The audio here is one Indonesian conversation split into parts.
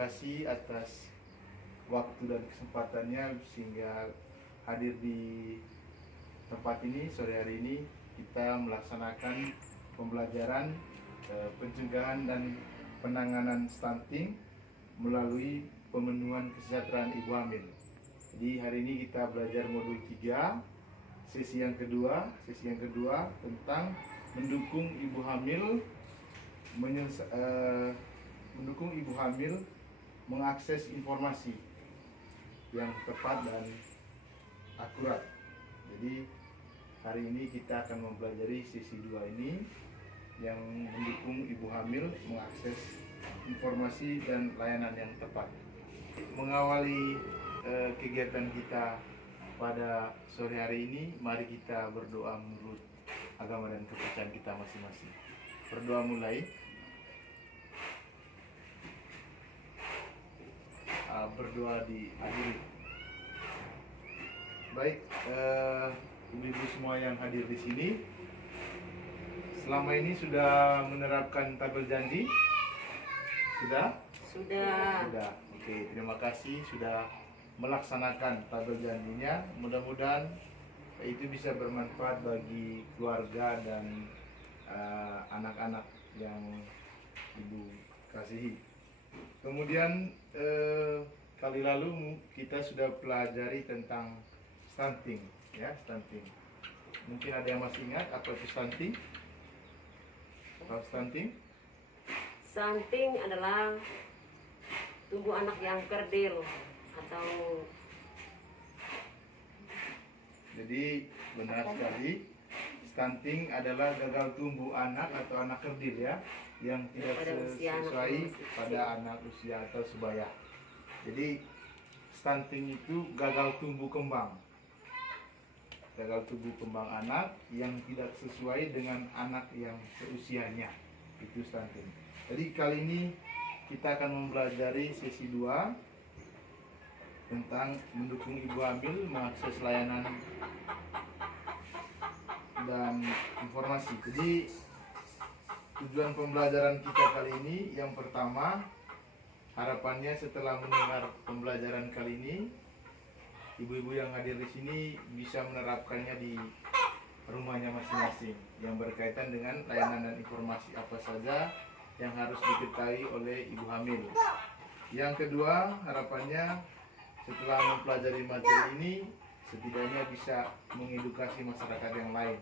kasih atas waktu dan kesempatannya sehingga hadir di tempat ini sore hari ini. Kita melaksanakan pembelajaran pencegahan dan penanganan stunting melalui pemenuhan kesejahteraan ibu hamil. Jadi hari ini kita belajar modul 3, sesi yang kedua tentang mendukung ibu hamil mengakses informasi yang tepat dan akurat. Jadi hari ini kita akan mempelajari sesi 2 ini yang mendukung ibu hamil mengakses informasi dan layanan yang tepat. Mengawali kegiatan kita pada sore hari ini, mari kita berdoa menurut agama dan kepercayaan kita masing-masing. Berdoa mulai. Berdoa diakhiri. Baik, ibu-ibu semua yang hadir di sini, selama ini sudah menerapkan tabel janji? Sudah. Oke, terima kasih sudah melaksanakan tabel janjinya. Mudah-mudahan itu bisa bermanfaat bagi keluarga dan anak-anak yang ibu kasihi. Kemudian kali lalu kita sudah pelajari tentang stunting, ya, stunting. Mungkin ada yang masih ingat apa itu stunting? Apa stunting? Stunting adalah tumbuh anak yang kerdil atau jadi benar sekali, stunting adalah gagal tumbuh anak atau anak kerdil, ya, yang tidak sesuai pada anak usia atau sebaya. Jadi stunting itu gagal tumbuh kembang anak yang tidak sesuai dengan anak yang seusianya, itu stunting. Jadi kali ini kita akan mempelajari sesi 2 tentang mendukung ibu hamil mengakses layanan dan informasi. Jadi tujuan pembelajaran kita kali ini, yang pertama, harapannya setelah mendengar pembelajaran kali ini, ibu-ibu yang hadir di sini bisa menerapkannya di rumahnya masing-masing yang berkaitan dengan layanan dan informasi apa saja yang harus diketahui oleh ibu hamil. Yang kedua, harapannya setelah mempelajari materi ini setidaknya bisa mengedukasi masyarakat yang lain.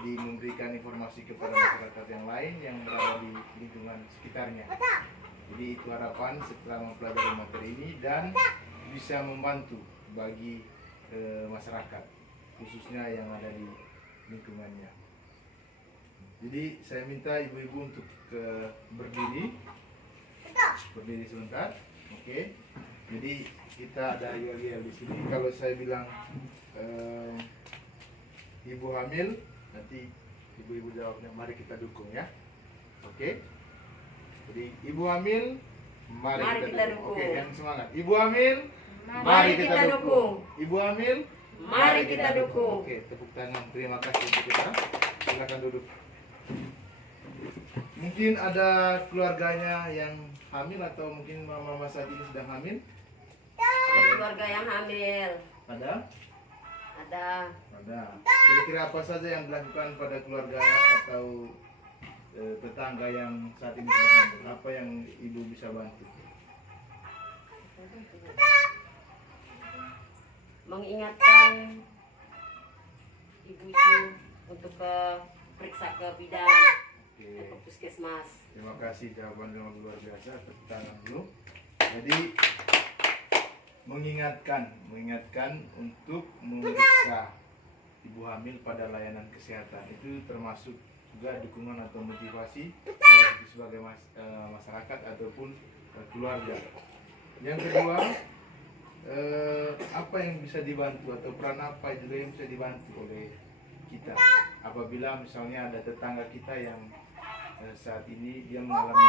Jadi memberikan informasi kepada masyarakat yang lain yang berada di lingkungan sekitarnya. Jadi itu harapan setelah mempelajari materi ini dan bisa membantu bagi masyarakat, khususnya yang ada di lingkungannya. Jadi saya minta ibu-ibu untuk berdiri sebentar. Oke. Jadi kita ada yel-yel di sini. Kalau saya bilang ibu hamil, nanti ibu-ibu jawabnya mari kita dukung, ya. Oke. Jadi ibu hamil, mari kita dukung. Oke, yang semangat. Ibu hamil, mari kita dukung. Ibu hamil, mari kita dukung. Oke, tepuk tangan. Terima kasih untuk kita. Silakan duduk. Mungkin ada keluarganya yang hamil atau mungkin mama saat ini sedang hamil? Keluarga yang hamil. Ada? Ada. Kira-kira apa saja yang dilakukan pada keluarga atau tetangga yang saat ini sedang hamil? Apa yang ibu bisa bantu? Mengingatkan ibu itu untuk periksa ke bidan, ke puskesmas. Terima kasih, jawaban yang luar biasa. Tepuk tangan dulu. Jadi mengingatkan untuk memeriksa ibu hamil pada layanan kesehatan, itu termasuk juga dukungan atau motivasi bagi sebagai masyarakat ataupun keluarga. Yang kedua, apa yang bisa dibantu atau peran apa juga yang bisa dibantu oleh kita apabila misalnya ada tetangga kita yang saat ini dia mengalami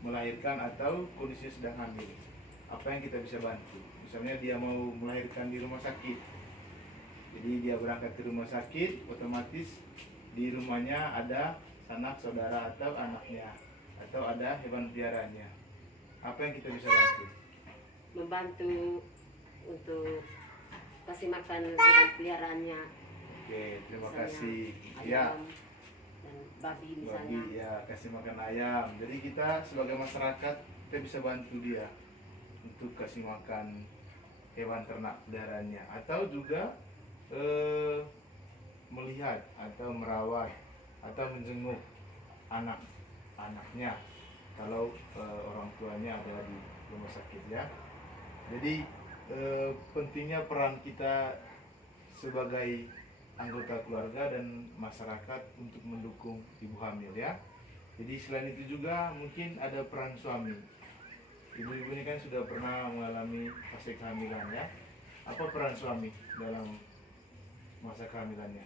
melahirkan atau kondisi sedang hamil. Apa yang kita bisa bantu? Misalnya dia mau melahirkan di rumah sakit, jadi dia berangkat ke rumah sakit, otomatis di rumahnya ada sanak saudara atau anaknya, atau ada hewan peliharaannya. Apa yang kita bisa bantu? Membantu untuk kasih makan hewan peliharaannya. Oke, terima Misalnya kasih. Ya, ayam dan babi misalnya. bagi ya kasih makan ayam. Jadi kita sebagai masyarakat kita bisa bantu dia untuk kasih makan hewan ternak peliharaannya, atau juga melihat atau merawat atau menjenguk anak-anaknya kalau orang tuanya ada di rumah sakit ya. Jadi pentingnya peran kita sebagai anggota keluarga dan masyarakat untuk mendukung ibu hamil ya. Jadi selain itu juga mungkin ada peran suami. Ibu-ibu ini kan sudah pernah mengalami fase kehamilan ya. Apa peran suami dalam masa kehamilannya?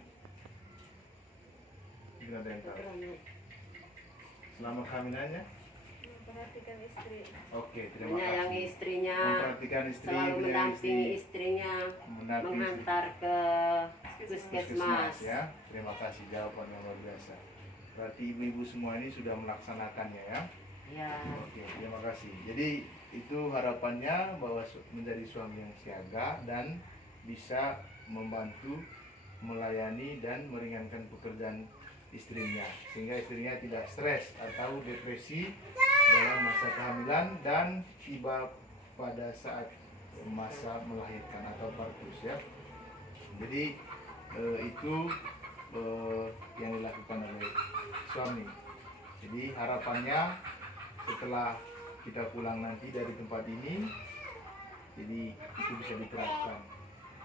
Mungkin ada yang tahu. Selama kehamilannya? Memperhatikan istri. Oke, terima Menyayangi kasih. istrinya, Memperhatikan istri, selalu menyayangi mendampingi istri, istrinya, mendampingi menghantar ke puskesmas. ya. Terima kasih, jawaban yang luar biasa. Berarti ibu-ibu semua ini sudah melaksanakannya ya. Ya, Oke, terima kasih. Jadi itu harapannya bahwa menjadi suami yang siaga dan bisa membantu melayani dan meringankan pekerjaan istrinya, sehingga istrinya tidak stres atau depresi dalam masa kehamilan dan tiba pada saat masa melahirkan atau partus ya. Jadi itu yang dilakukan oleh suami. Jadi harapannya setelah kita pulang nanti dari tempat ini, jadi itu bisa diterapkan.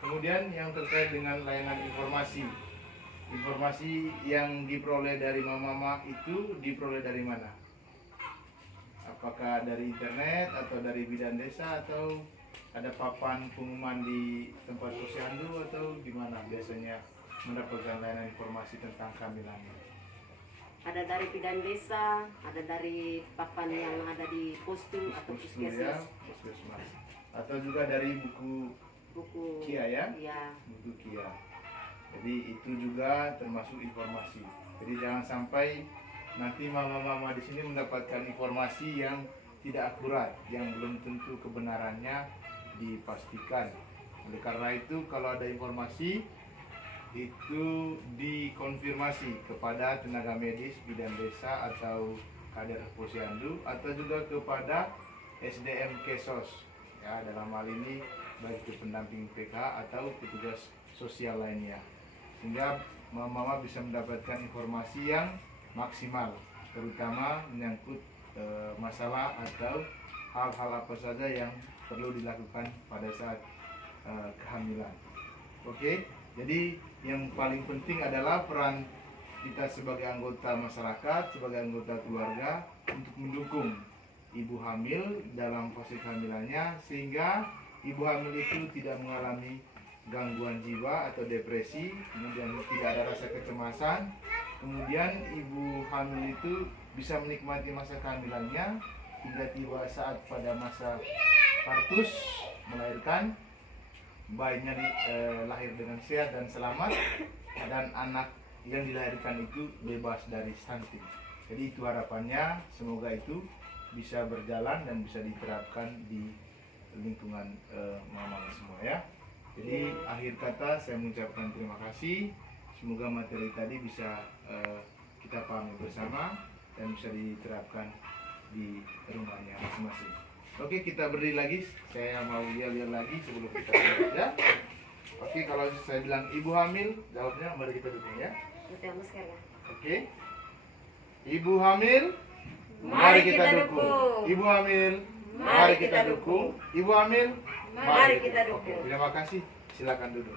Kemudian yang terkait dengan layanan informasi, informasi yang diperoleh dari mama-mama itu diperoleh dari mana? Apakah dari internet atau dari bidan desa atau ada papan pengumuman di tempat posyandu atau di mana biasanya mendapatkan layanan informasi tentang kehamilan? ada dari bidan desa, ada dari papan yang ada di postu atau Puskesmas puskesmas. ya, puskesmas. Atau juga dari buku Buku. Kia ya? Iya. Buku Kia. Jadi itu juga termasuk informasi. Jadi jangan sampai nanti mama-mama di sini mendapatkan informasi yang tidak akurat, yang belum tentu kebenarannya dipastikan. Oleh karena itu kalau ada informasi itu dikonfirmasi kepada tenaga medis bidan desa atau kader posyandu atau juga kepada SDM Kesos ya, dalam hal ini baik itu pendamping PK atau petugas sosial lainnya, sehingga mama bisa mendapatkan informasi yang maksimal, terutama menyangkut masalah atau hal-hal apa saja yang perlu dilakukan pada saat kehamilan. Oke, jadi yang paling penting adalah peran kita sebagai anggota masyarakat, sebagai anggota keluarga untuk mendukung ibu hamil dalam fase kehamilannya, sehingga ibu hamil itu tidak mengalami gangguan jiwa atau depresi, kemudian tidak ada rasa kecemasan, kemudian ibu hamil itu bisa menikmati masa kehamilannya hingga tiba saat pada masa partus melahirkan, bayinya lahir dengan sehat dan selamat, dan anak yang dilahirkan itu bebas dari stunting. Jadi itu harapannya, semoga itu bisa berjalan dan bisa diterapkan di lingkungan mama semua ya. Jadi akhir kata saya mengucapkan terima kasih. Semoga materi tadi bisa kita pahami bersama dan bisa diterapkan di rumahnya masing-masing. Oke, kita berdiri lagi. Saya mau lihat lagi sebelum kita ya. Oke, kalau saya bilang ibu hamil, jawabnya mari kita duduk ya. Oke. Ibu hamil, mari kita dukung. Ibu hamil, mari kita dukung. Ibu hamil, Mari kita Oke, dukung. terima kasih. Silakan duduk.